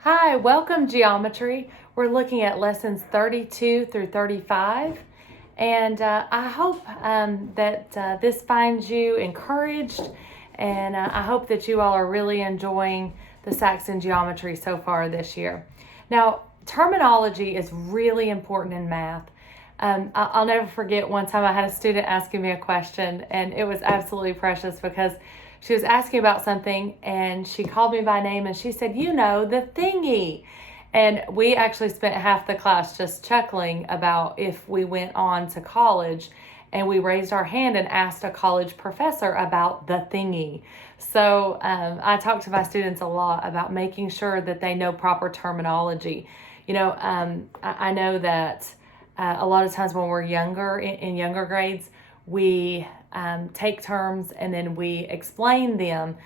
Hi, welcome Geometry. We're looking at lessons 32 through 35, and I hope that this finds you encouraged, and I hope that you all are really enjoying the Saxon Geometry so far this year. Now, terminology is really important in math. I'll never forget one time I had a student asking me a question, and it was absolutely precious because she was asking about something and she called me by name and she said, the thingy. And we actually spent half the class just chuckling about if we went on to college and we raised our hand and asked a college professor about the thingy. So I talk to my students a lot about making sure that they know proper terminology. I know that a lot of times when we're younger, in younger grades, we take terms and then we explain them,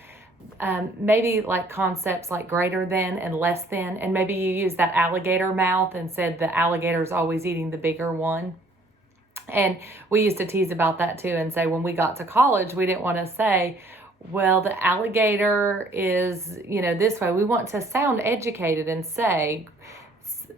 maybe like concepts like greater than and less than, and maybe you use that alligator mouth and said the alligator's always eating the bigger one. And we used to tease about that too and say when we got to college, we didn't want to say, well, the alligator is, this way. We want to sound educated and say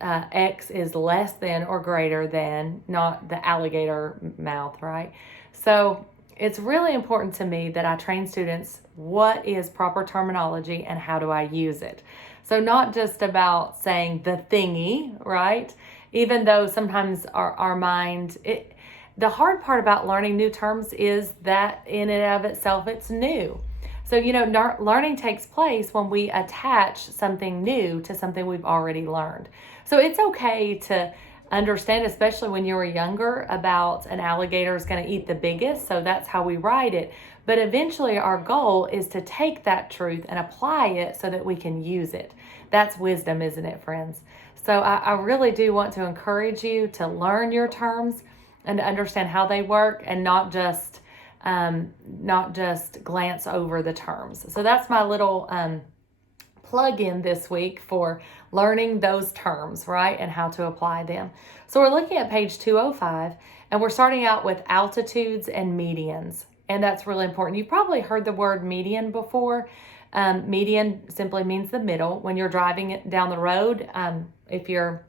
X is less than or greater than, not the alligator mouth, right? So it's really important to me that I train students what is proper terminology and how do I use it. So not just about saying the thingy, right? Even though sometimes our mind, the hard part about learning new terms is that in and of itself, it's new. So, learning takes place when we attach something new to something we've already learned. So it's okay to understand, especially when you were younger, about an alligator is going to eat the biggest. So that's how we write it. But eventually our goal is to take that truth and apply it so that we can use it. That's wisdom, isn't it, friends? So I really do want to encourage you to learn your terms and to understand how they work and not just glance over the terms. So that's my little plug-in this week for learning those terms, right, and how to apply them. So we're looking at page 205, and we're starting out with altitudes and medians, and that's really important. You've probably heard the word median before. Median simply means the middle. When you're driving down the road, if you're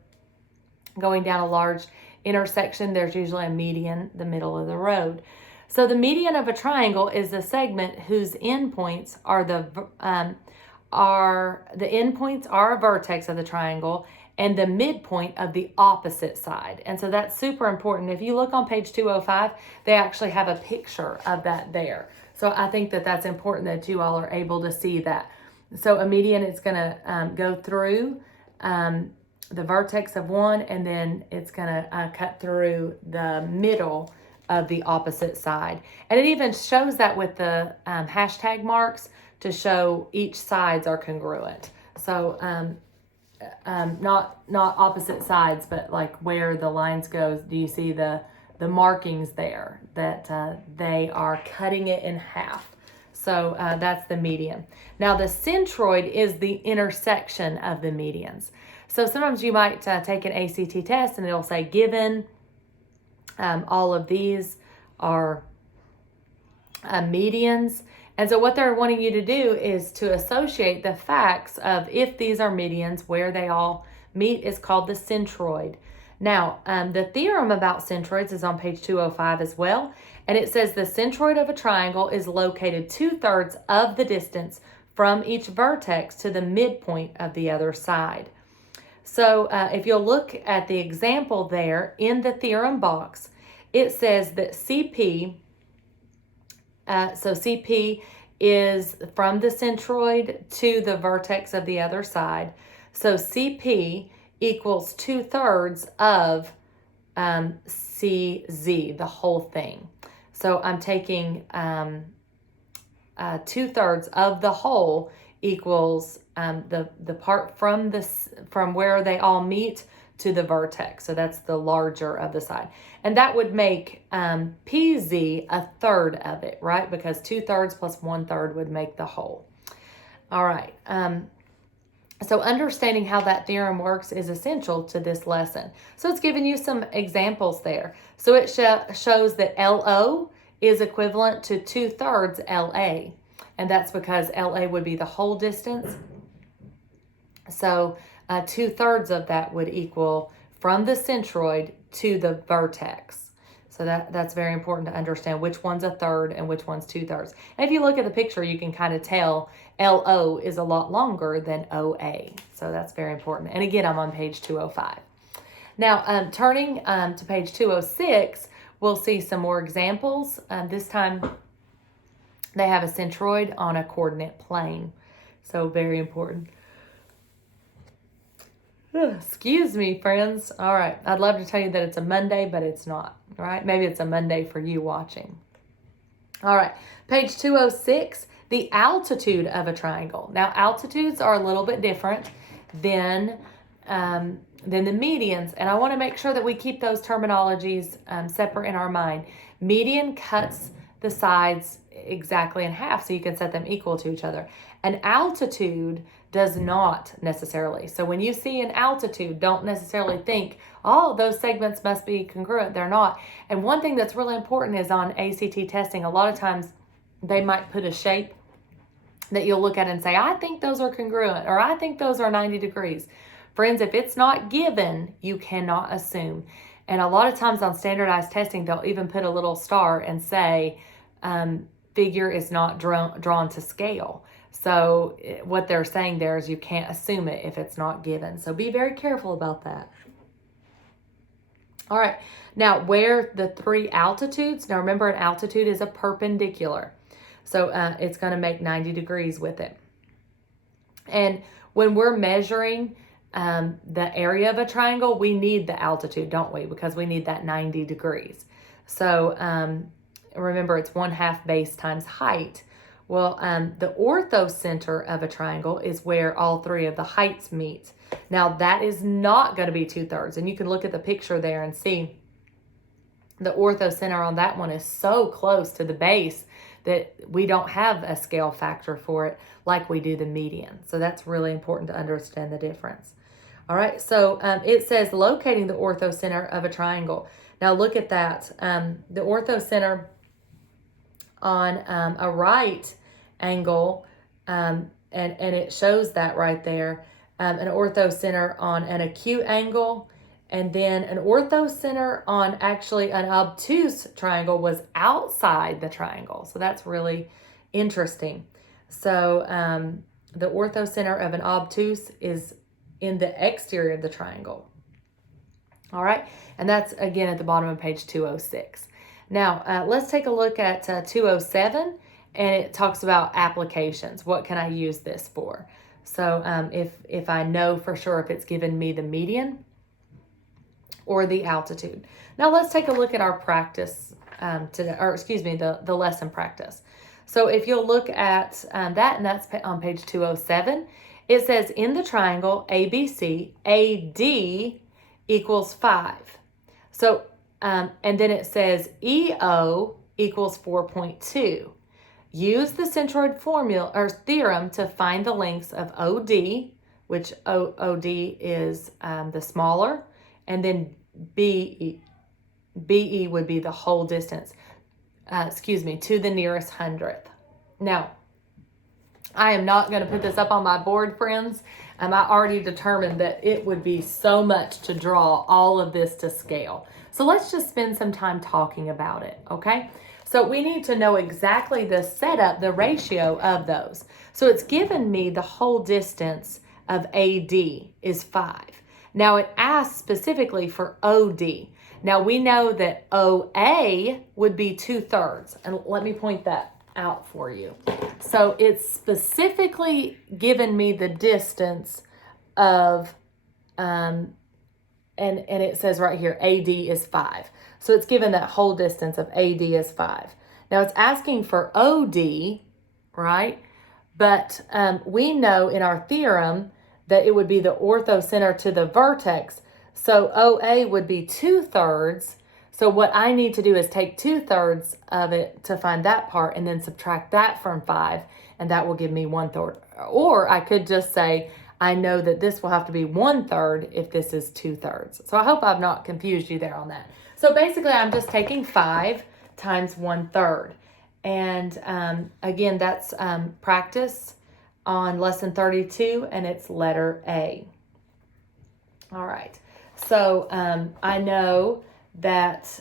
going down a large intersection, there's usually a median, the middle of the road. So the median of a triangle is the segment whose endpoints are the endpoints are a vertex of the triangle and the midpoint of the opposite side. And so that's super important. If you look on page 205, they actually have a picture of that there. So I think that that's important that you all are able to see that. So a median is going to go through the vertex of one, and then it's going to cut through the middle of the opposite side. And it even shows that with the hashtag marks to show each sides are congruent. So not opposite sides, but like where the lines goes, do you see the markings there that they are cutting it in half? So that's the median. Now the centroid is the intersection of the medians. So sometimes you might take an ACT test and it'll say given all of these are medians. And so what they're wanting you to do is to associate the facts of if these are medians, where they all meet is called the centroid. Now, the theorem about centroids is on page 205 as well. And it says the centroid of a triangle is located 2/3 of the distance from each vertex to the midpoint of the other side. So if you'll look at the example there in the theorem box, it says that CP, so CP is from the centroid to the vertex of the other side. So CP equals 2/3 of CZ, the whole thing. So I'm taking 2/3 of the whole equals the part from where they all meet to the vertex. So that's the larger of the side. And that would make PZ 1/3 of it, right? Because 2/3 plus 1/3 would make the whole. All right. So understanding how that theorem works is essential to this lesson. So it's giving you some examples there. So it shows that LO is equivalent to 2/3 LA. And that's because LA would be the whole distance So 2/3 of that would equal from the centroid to the vertex. So that's very important to understand which one's a third and which one's 2/3. And if you look at the picture, you can kind of tell LO is a lot longer than OA. So that's very important. And again, I'm on page 205. Now, turning to page 206, we'll see some more examples. This time, they have a centroid on a coordinate plane. So very important. Excuse me, friends. All right. I'd love to tell you that it's a Monday, but it's not. All right. Maybe it's a Monday for you watching. All right. Page 206, the altitude of a triangle. Now, altitudes are a little bit different than the medians. And I want to make sure that we keep those terminologies separate in our mind. Median cuts the sides exactly in half, so you can set them equal to each other. An altitude does not necessarily. So when you see an altitude, don't necessarily think, oh, those segments must be congruent. They're not. And one thing that's really important is on ACT testing, a lot of times they might put a shape that you'll look at and say, I think those are congruent, or I think those are 90 degrees. Friends, if it's not given, you cannot assume. And a lot of times on standardized testing, they'll even put a little star and say, figure is not drawn to scale. So what they're saying there is you can't assume it if it's not given. So be very careful about that. All right, now where the three altitudes, now remember an altitude is a perpendicular. So it's going to make 90 degrees with it. And when we're measuring the area of a triangle, we need the altitude, don't we? Because we need that 90 degrees. So remember, it's 1/2 base times height. Well, the orthocenter of a triangle is where all three of the heights meet. Now, that is not going to be 2/3. And you can look at the picture there and see the orthocenter on that one is so close to the base that we don't have a scale factor for it like we do the median. So that's really important to understand the difference. All right, so it says locating the orthocenter of a triangle. Now look at that. The orthocenter on a right angle, and it shows that right there, an orthocenter on an acute angle, and then an orthocenter on actually an obtuse triangle was outside the triangle. So that's really interesting. So the orthocenter of an obtuse is in the exterior of the triangle. All right, and that's again at the bottom of page 206. Now, let's take a look at 207, and it talks about applications. What can I use this for? So if I know for sure if it's given me the median or the altitude. Now, let's take a look at our practice today, or excuse me, the lesson practice. So if you'll look at that, and that's on page 207, it says in the triangle ABC, AD equals 5. So and then it says EO equals 4.2. Use the centroid formula or theorem to find the lengths of OD, which OD is the smaller, and then BE would be the whole distance, to the nearest hundredth. Now, I am not going to put this up on my board, friends. I already determined that it would be so much to draw all of this to scale. So let's just spend some time talking about it, okay? So we need to know exactly the setup, the ratio of those. So it's given me the whole distance of AD is 5. Now it asks specifically for OD. Now we know that OA would be 2/3. And let me point that out for you. So it's specifically given me the distance of, and it says right here, AD is 5. So it's given that whole distance of AD is 5. Now it's asking for OD, right? But we know in our theorem that it would be the orthocenter to the vertex. So OA would be 2/3. So what I need to do is take 2/3 of it to find that part and then subtract that from 5, and that will give me 1/3. Or I could just say, I know that this will have to be 1/3 if this is 2/3. So I hope I've not confused you there on that. So basically I'm just taking 5 times 1/3. And again, that's practice on lesson 32, and it's letter A. All right. So I know that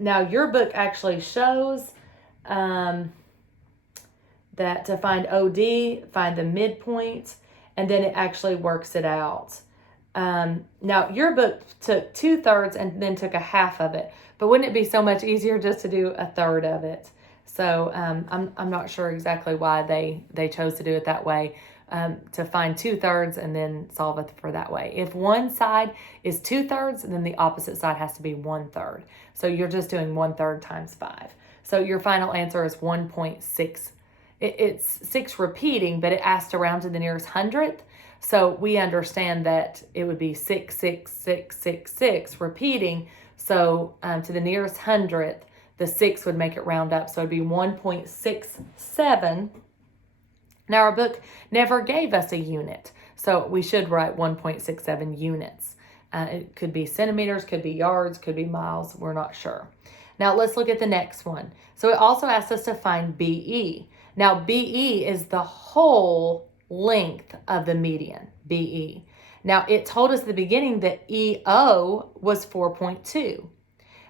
now your book actually shows that to find OD, find the midpoint, and then it actually works it out. Now your book took 2/3 and then took a half of it, but wouldn't it be so much easier just to do a third of it? So I'm not sure exactly why they chose to do it that way, to find 2/3 and then solve it for that way. If one side is 2/3, then the opposite side has to be 1/3. So you're just doing 1/3 times 5. So your final answer is 1.6. It's 6 repeating, but it asks to round to the nearest hundredth. So we understand that it would be 6, 6, 6, 6, 6 repeating. So to the nearest hundredth, the 6 would make it round up. So it'd be 1.67. Now our book never gave us a unit, so we should write 1.67 units. It could be centimeters, could be yards, could be miles, we're not sure. Now let's look at the next one. So it also asks us to find BE. Now BE is the whole length of the median, BE. Now it told us at the beginning that EO was 4.2.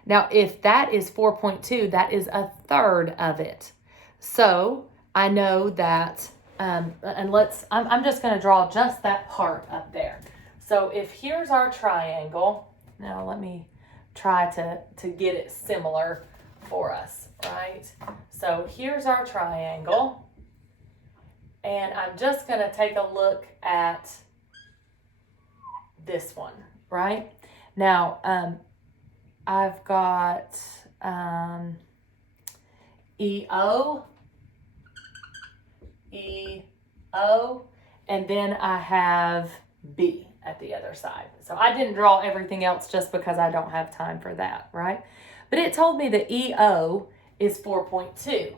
Now if that is 4.2, that is a third of it. So I know that, and I'm just going to draw just that part up there. So if here's our triangle, now let me try to get it similar for us, right? So here's our triangle, and I'm just going to take a look at this one, right? Now, I've got EO, and then I have B at the other side. So I didn't draw everything else just because I don't have time for that, right? But it told me that EO is 4.2.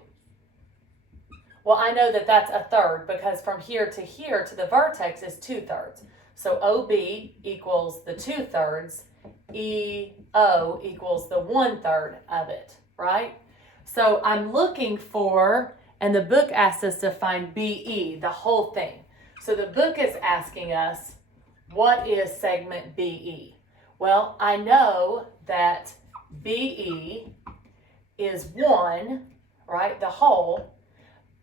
Well, I know that that's a third because from here to the vertex is 2/3. So OB equals the 2/3, EO equals the 1/3 of it, right? So I'm looking for, and the book asks us to find BE, the whole thing. So the book is asking us, what is segment BE? Well, I know that BE is 1, right, the whole,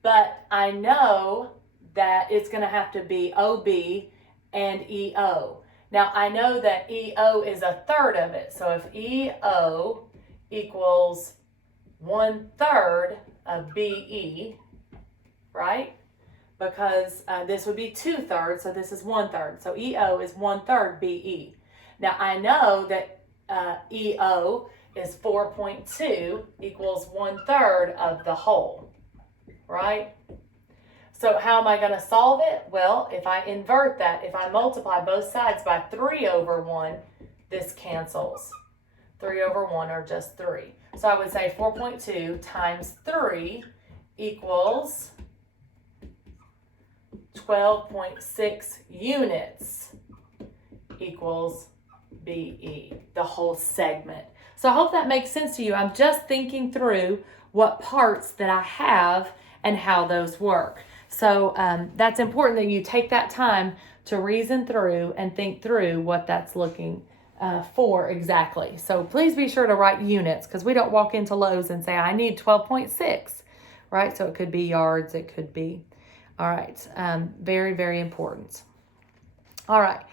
but I know that it's going to have to be OB and EO. Now, I know that EO is a third of it. So if EO equals 1/3 of BE, right? Because this would be 2/3, so this is 1/3. So EO is 1/3 BE. Now I know that EO is 4.2 equals 1/3 of the whole, right? So how am I going to solve it? Well, if I invert that, if I multiply both sides by 3/1, this cancels. 3/1 are just 3. So I would say 4.2 times 3 equals 12.6 units equals BE, the whole segment. So I hope that makes sense to you. I'm just thinking through what parts that I have and how those work. So that's important that you take that time to reason through and think through what that's looking for exactly. So please be sure to write units, because we don't walk into Lowe's and say, I need 12.6, right? So it could be yards, it could be. All right, very, very important. All right,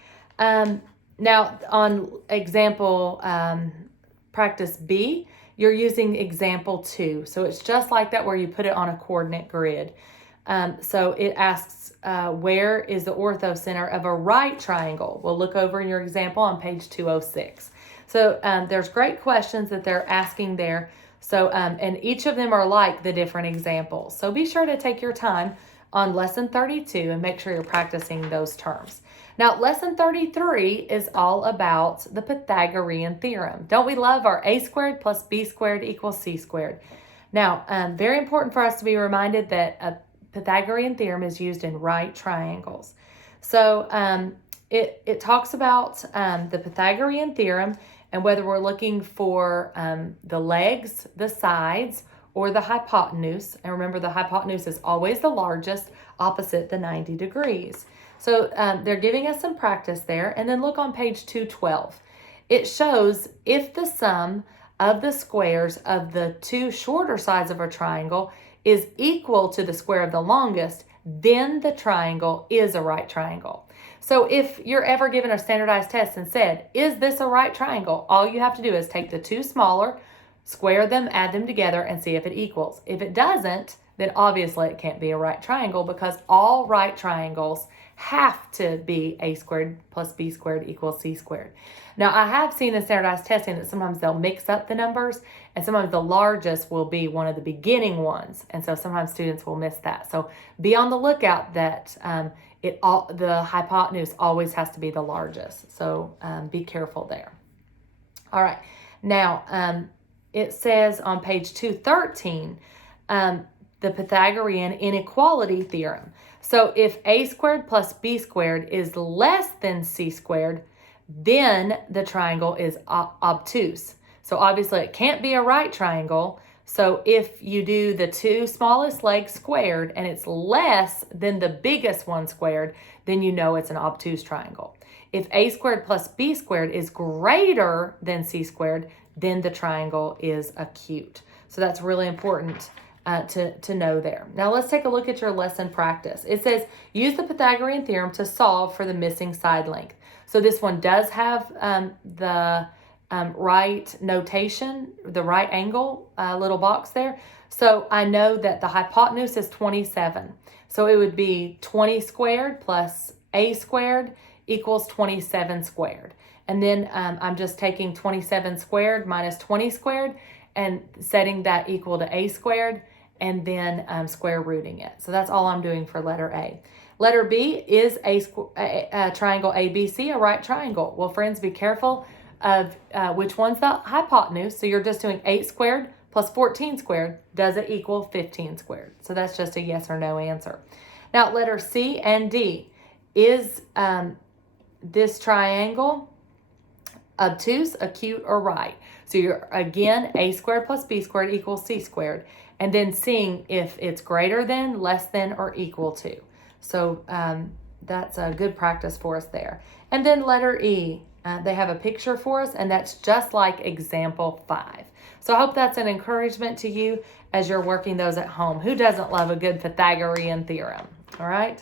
now on example practice B, you're using example 2. So it's just like that where you put it on a coordinate grid. So it asks, where is the orthocenter of a right triangle? We'll look over in your example on page 206. So there's great questions that they're asking there. So, and each of them are like the different examples. So be sure to take your time on lesson 32 and make sure you're practicing those terms. Now, lesson 33 is all about the Pythagorean theorem. Don't we love our a squared plus b squared equals c squared? Now, very important for us to be reminded that a Pythagorean theorem is used in right triangles. So it talks about the Pythagorean theorem and whether we're looking for the legs, the sides, or the hypotenuse. And remember, the hypotenuse is always the largest opposite the 90 degrees. So they're giving us some practice there. And then look on page 212. It shows if the sum of the squares of the two shorter sides of a triangle is equal to the square of the longest, then the triangle is a right triangle. So if you're ever given a standardized test and said, is this a right triangle? All you have to do is take the two smaller, square them, add them together, and see if it equals. If it doesn't, then obviously it can't be a right triangle, because all right triangles have to be a squared plus b squared equals c squared. Now, I have seen in standardized testing that sometimes they'll mix up the numbers, and sometimes the largest will be one of the beginning ones, and so sometimes students will miss that. So be on the lookout that the hypotenuse always has to be the largest. So be careful there. All right. Now, it says on page 213, the Pythagorean inequality theorem. So if a squared plus b squared is less than c squared, then the triangle is obtuse. So obviously it can't be a right triangle. So if you do the two smallest legs squared and it's less than the biggest one squared, then you know it's an obtuse triangle. If a squared plus b squared is greater than c squared, then the triangle is acute. So that's really important to know there. Now let's take a look at your lesson practice. It says, use the Pythagorean theorem to solve for the missing side length. So this one does have the right notation, the right angle little box there. So I know that the hypotenuse is 27. So it would be 20 squared plus a squared equals 27 squared. And then I'm just taking 27 squared minus 20 squared and setting that equal to a squared, and then square rooting it. So that's all I'm doing for letter A. Letter B is a triangle ABC, a right triangle. Well, friends, be careful of which one's the hypotenuse. So you're just doing 8 squared plus 14 squared. Does it equal 15 squared? So that's just a yes or no answer. Now, letter C and D. Is this triangle obtuse, acute, or right? So you're, again, a squared plus b squared equals c squared, and then seeing if it's greater than, less than, or equal to. So that's a good practice for us there. And then letter E, they have a picture for us, and that's just like example 5. So I hope that's an encouragement to you as you're working those at home. Who doesn't love a good Pythagorean theorem? All right.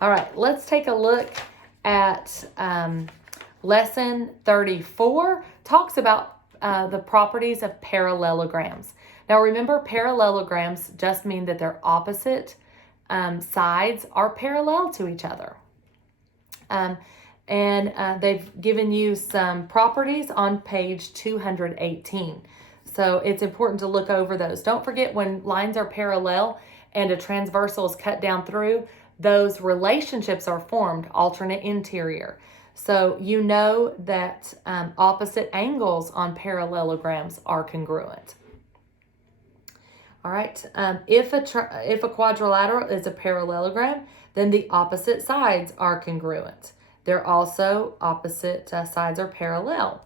All right, let's take a look at lesson 34. Talks about the properties of parallelograms. Now remember, parallelograms just mean that their opposite sides are parallel to each other. And they've given you some properties on page 218. So it's important to look over those. Don't forget, when lines are parallel and a transversal is cut down through, those relationships are formed, alternate interior. So you know that opposite angles on parallelograms are congruent. All right, if a quadrilateral is a parallelogram, then the opposite sides are congruent. They're also opposite sides are parallel.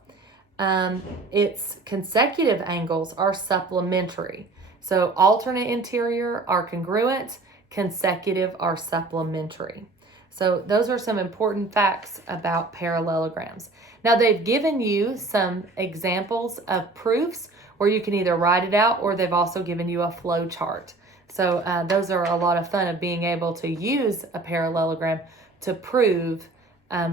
Its consecutive angles are supplementary. So alternate interior are congruent, consecutive are supplementary. So those are some important facts about parallelograms. Now they've given you some examples of proofs where you can either write it out, or they've also given you a flow chart. So those are a lot of fun, of being able to use a parallelogram to prove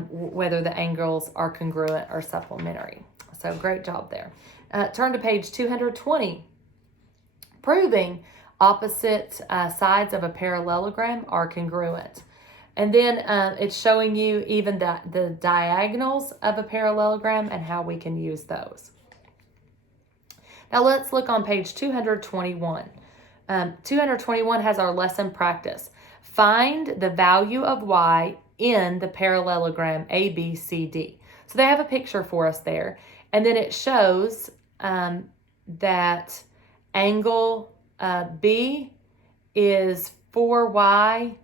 whether the angles are congruent or supplementary. So great job there. Turn to page 220. Proving opposite sides of a parallelogram are congruent. And then it's showing you even the diagonals of a parallelogram and how we can use those. Now let's look on page 221. 221 has our lesson practice. Find the value of y in the parallelogram ABCD. So they have a picture for us there. And then it shows that angle B is 4y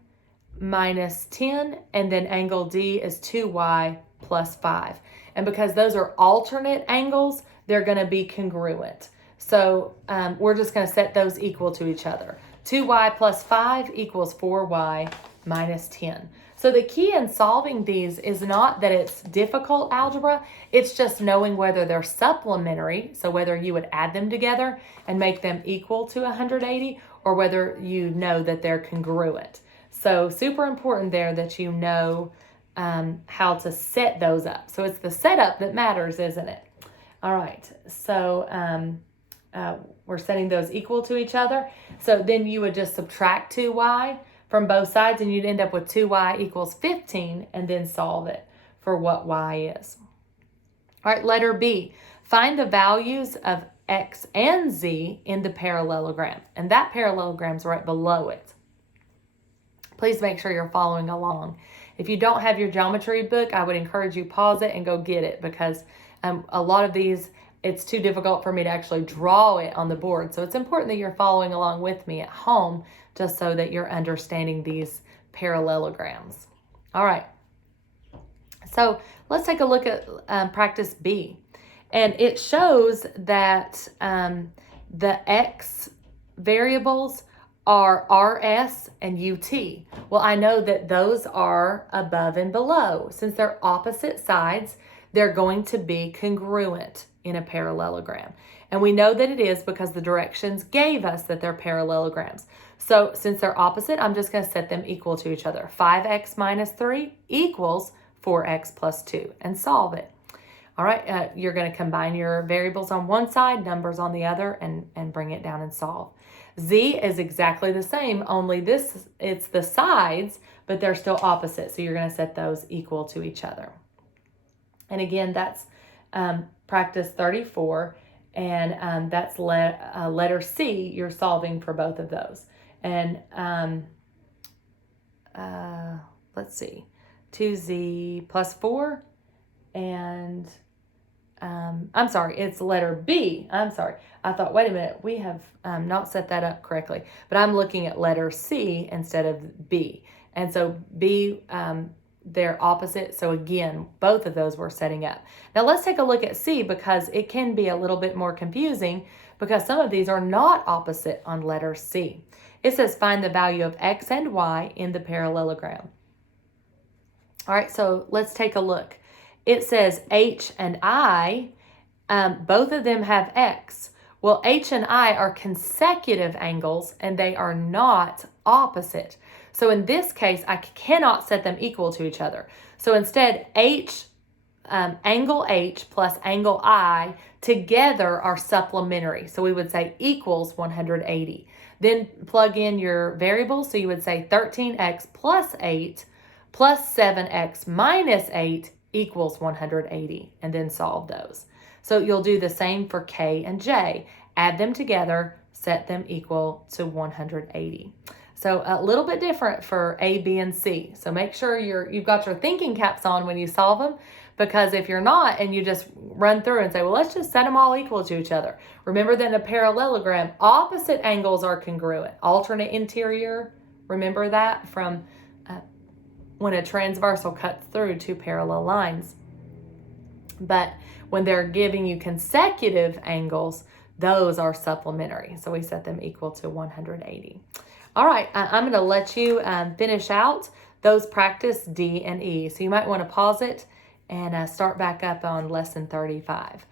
minus 10, and then angle D is 2y plus 5. And because those are alternate angles, they're going to be congruent. So we're just going to set those equal to each other. 2y plus 5 equals 4y minus 10. So the key in solving these is not that it's difficult algebra, it's just knowing whether they're supplementary, so whether you would add them together and make them equal to 180, or whether you know that they're congruent. So super important there that you know how to set those up. So it's the setup that matters, isn't it? All right, so we're setting those equal to each other. So then you would just subtract 2y from both sides, and you'd end up with 2y equals 15, and then solve it for what y is. All right, letter B. Find the values of x and z in the parallelogram. And that parallelogram's right below it. Please make sure you're following along. If you don't have your geometry book, I would encourage you pause it and go get it, because a lot of these, it's too difficult for me to actually draw it on the board. So it's important that you're following along with me at home, just so that you're understanding these parallelograms. All right. So let's take a look at practice B. And it shows that the x variables are RS and UT. Well, I know that those are above and below. Since they're opposite sides, they're going to be congruent in a parallelogram. And we know that it is because the directions gave us that they're parallelograms. So since they're opposite, I'm just going to set them equal to each other. 5x minus 3 equals 4x plus 2, and solve it. All right, you're going to combine your variables on one side, numbers on the other, and bring it down and solve. Z is exactly the same, only it's the sides, but they're still opposite. So you're going to set those equal to each other. And again, that's practice 34, and that's letter C. You're solving for both of those. And let's see, 2z plus 4, and I'm sorry, it's letter B. I'm sorry. I thought, wait a minute, we have not set that up correctly. But I'm looking at letter C instead of B. And so B, they're opposite. So again, both of those we're setting up. Now let's take a look at C, because it can be a little bit more confusing, because some of these are not opposite on letter C. It says find the value of x and y in the parallelogram. All right, so let's take a look. It says H and I, both of them have x. Well, H and I are consecutive angles, and they are not opposite. So in this case, I cannot set them equal to each other. So instead, angle H plus angle I together are supplementary. So we would say equals 180. Then plug in your variables. So you would say 13x plus 8 plus 7x minus 8 equals 180, and then solve those. So you'll do the same for K and J. Add them together, set them equal to 180. So a little bit different for A, B, and C. So make sure you've got your thinking caps on when you solve them, because if you're not and you just run through and say, well, let's just set them all equal to each other. Remember that in a parallelogram, opposite angles are congruent. Alternate interior, remember that from when a transversal cuts through two parallel lines. But when they're giving you consecutive angles, those are supplementary. So we set them equal to 180. All right, I'm going to let you finish out those practice D and E. So you might want to pause it and start back up on lesson 35.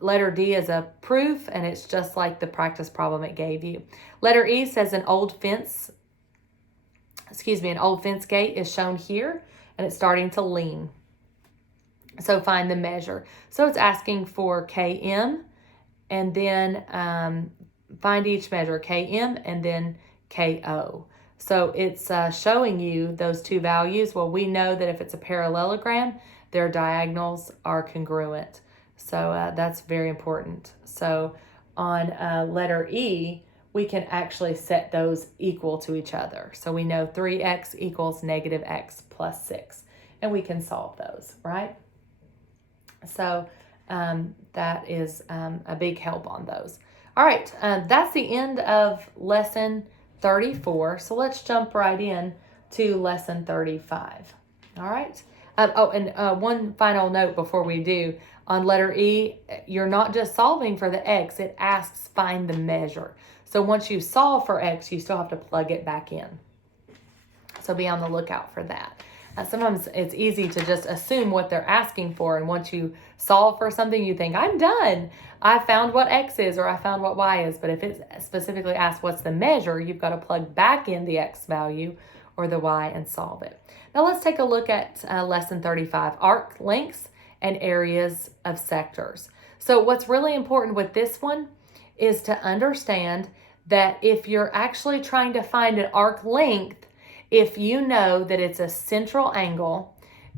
Letter D is a proof, and it's just like the practice problem it gave you. Letter E says an old fence gate is shown here, and it's starting to lean. So find the measure. So it's asking for Km, and then find each measure, Km and then Ko. So it's showing you those two values. Well, we know that if it's a parallelogram, their diagonals are congruent. So that's very important. So on letter E, we can actually set those equal to each other. So we know 3x equals negative x plus 6, and we can solve those, right? So that is a big help on those. All right, that's the end of lesson 34. So let's jump right in to lesson 35. All right, One final note before we do. On letter E, you're not just solving for the x, it asks find the measure. So once you solve for x, you still have to plug it back in. So be on the lookout for that. Sometimes it's easy to just assume what they're asking for, and once you solve for something, you think, I'm done. I found what x is, or I found what y is. But if it specifically asks what's the measure, you've got to plug back in the x value or the y and solve it. Now let's take a look at lesson 35, arc lengths and areas of sectors. So what's really important with this one is to understand that if you're actually trying to find an arc length, if you know that it's a central angle,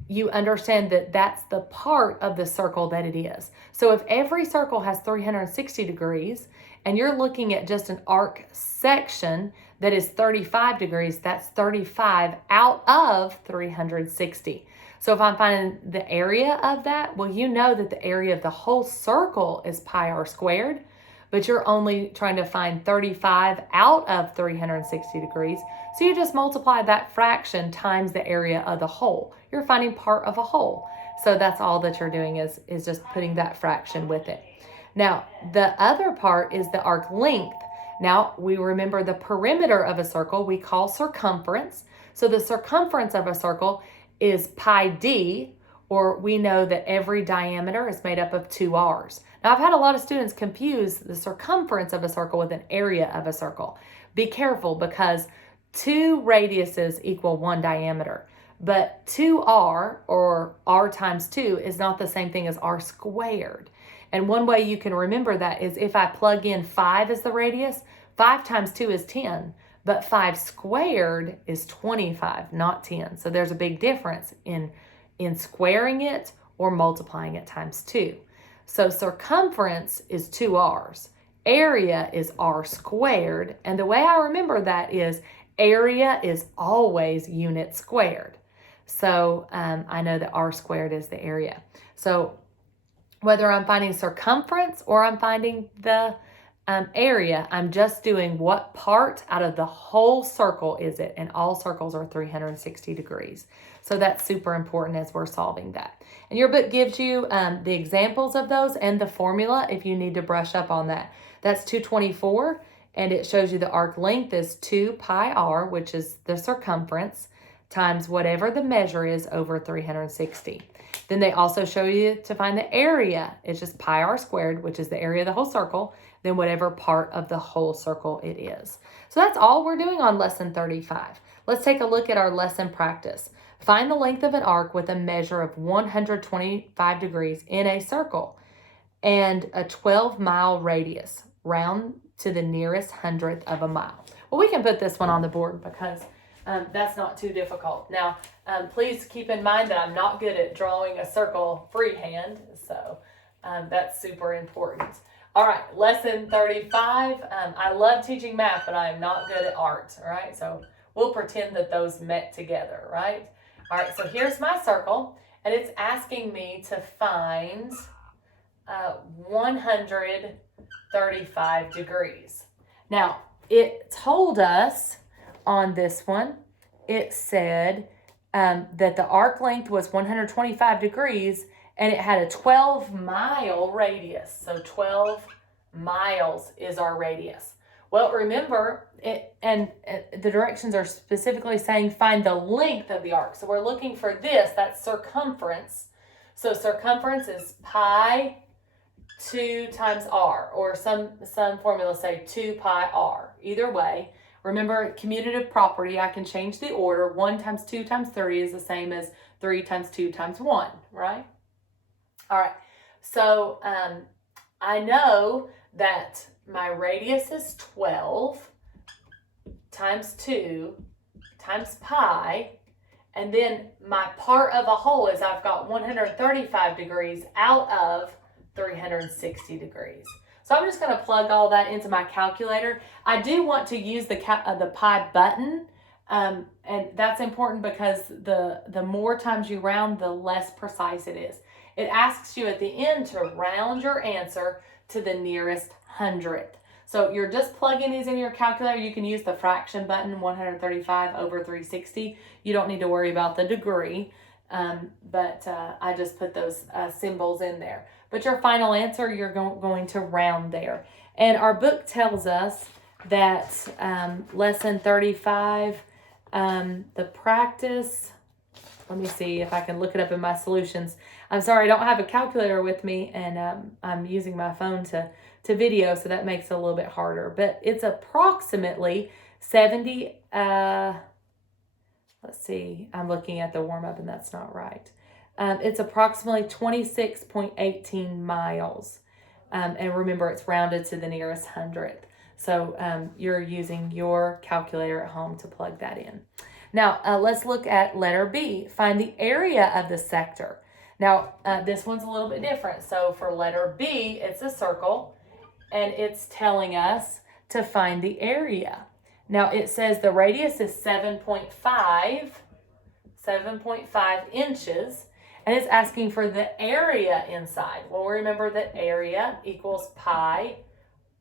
you understand that that's the part of the circle that it is. So if every circle has 360 degrees and you're looking at just an arc section that is 35 degrees, that's 35 out of 360. So if I'm finding the area of that, well, you know that the area of the whole circle is pi r squared, but you're only trying to find 35 out of 360 degrees. So you just multiply that fraction times the area of the whole. You're finding part of a whole. So that's all that you're doing is just putting that fraction with it. Now, the other part is the arc length. Now, we remember the perimeter of a circle we call circumference. So the circumference of a circle is pi d, or we know that every diameter is made up of 2 r's. Now, I've had a lot of students confuse the circumference of a circle with an area of a circle. Be careful, because 2 radiuses equal 1 diameter, but 2r, or r times 2, is not the same thing as r squared. And one way you can remember that is if I plug in 5 as the radius, 5 times 2 is 10, but 5 squared is 25, not 10. So there's a big difference in squaring it or multiplying it times 2. So circumference is 2 r's. Area is r squared. And the way I remember that is area is always unit squared. So I know that r squared is the area. So whether I'm finding circumference or I'm finding the area, I'm just doing what part out of the whole circle is it, and all circles are 360 degrees. So that's super important as we're solving that. And your book gives you the examples of those and the formula if you need to brush up on that. That's 224, and it shows you the arc length is 2 pi r, which is the circumference, times whatever the measure is over 360. Then they also show you to find the area. It's just pi r squared, which is the area of the whole circle, then whatever part of the whole circle it is. So that's all we're doing on lesson 35. Let's take a look at our lesson practice. Find the length of an arc with a measure of 125 degrees in a circle and a 12-mile radius, round to the nearest hundredth of a mile. Well, we can put this one on the board because that's not too difficult. Now, please keep in mind that I'm not good at drawing a circle freehand, so that's super important. All right, lesson 35. I love teaching math, but I am not good at art, all right? So we'll pretend that those met together, right? All right, so here's my circle, and it's asking me to find 135 degrees. Now, it told us on this one, it said that the arc length was 125 degrees, and it had a 12-mile radius. So 12 miles is our radius. Well, remember, the directions are specifically saying find the length of the arc. So we're looking for this, that's circumference. So circumference is pi 2 times r, or some formulas say 2 pi r. Either way, remember commutative property, I can change the order. 1 times 2 times 3 is the same as 3 times 2 times 1, right? All right, so I know that my radius is 12 times 2 times pi, and then my part of a whole is I've got 135 degrees out of 360 degrees. So I'm just going to plug all that into my calculator. I do want to use the pi button, and that's important because the more times you round, the less precise it is. It asks you at the end to round your answer to the nearest hundredth. So you're just plugging these in your calculator. You can use the fraction button, 135 over 360. You don't need to worry about the degree. but I just put those symbols in there. But your final answer, you're going to round there. And our book tells us that lesson 35, the practice, let me see if I can look it up in my solutions. I'm sorry, I don't have a calculator with me, and I'm using my phone to video, so that makes it a little bit harder. But it's approximately 70, let's see, I'm looking at the warm-up and that's not right. It's approximately 26.18 miles. And remember, it's rounded to the nearest hundredth. So you're using your calculator at home to plug that in. Now, let's look at letter B. Find the area of the sector. Now, this one's a little bit different. So for letter B, it's a circle, and it's telling us to find the area. Now, it says the radius is 7.5 inches, and it's asking for the area inside. Well, remember that area equals pi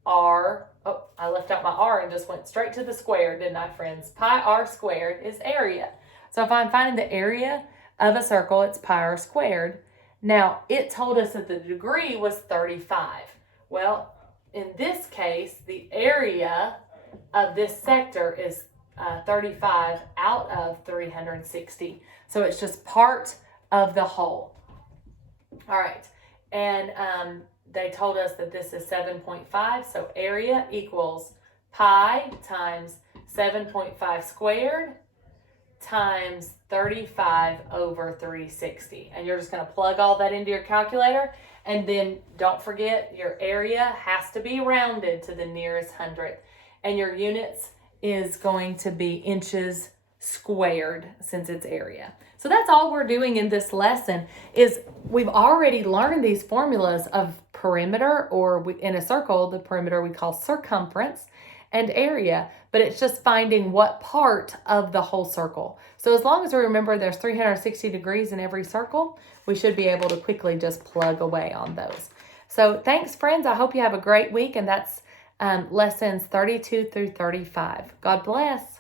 r. Oh, I left out my r and just went straight to the square, didn't I, friends? Pi r squared is area. So if I'm finding the area of a circle, it's pi r squared. Now, it told us that the degree was 35. Well, in this case, the area of this sector is 35 out of 360. So it's just part of the whole. All right. And they told us that this is 7.5. So area equals pi times 7.5 squared times 35 over 360. And you're just going to plug all that into your calculator. And then don't forget, your area has to be rounded to the nearest hundredth. And your units is going to be inches squared since it's area. So that's all we're doing in this lesson. Is we've already learned these formulas of perimeter, or in a circle, the perimeter we call circumference, and area, but it's just finding what part of the whole circle. So as long as we remember there's 360 degrees in every circle, we should be able to quickly just plug away on those. So thanks, friends. I hope you have a great week, and that's lessons 32 through 35. God bless.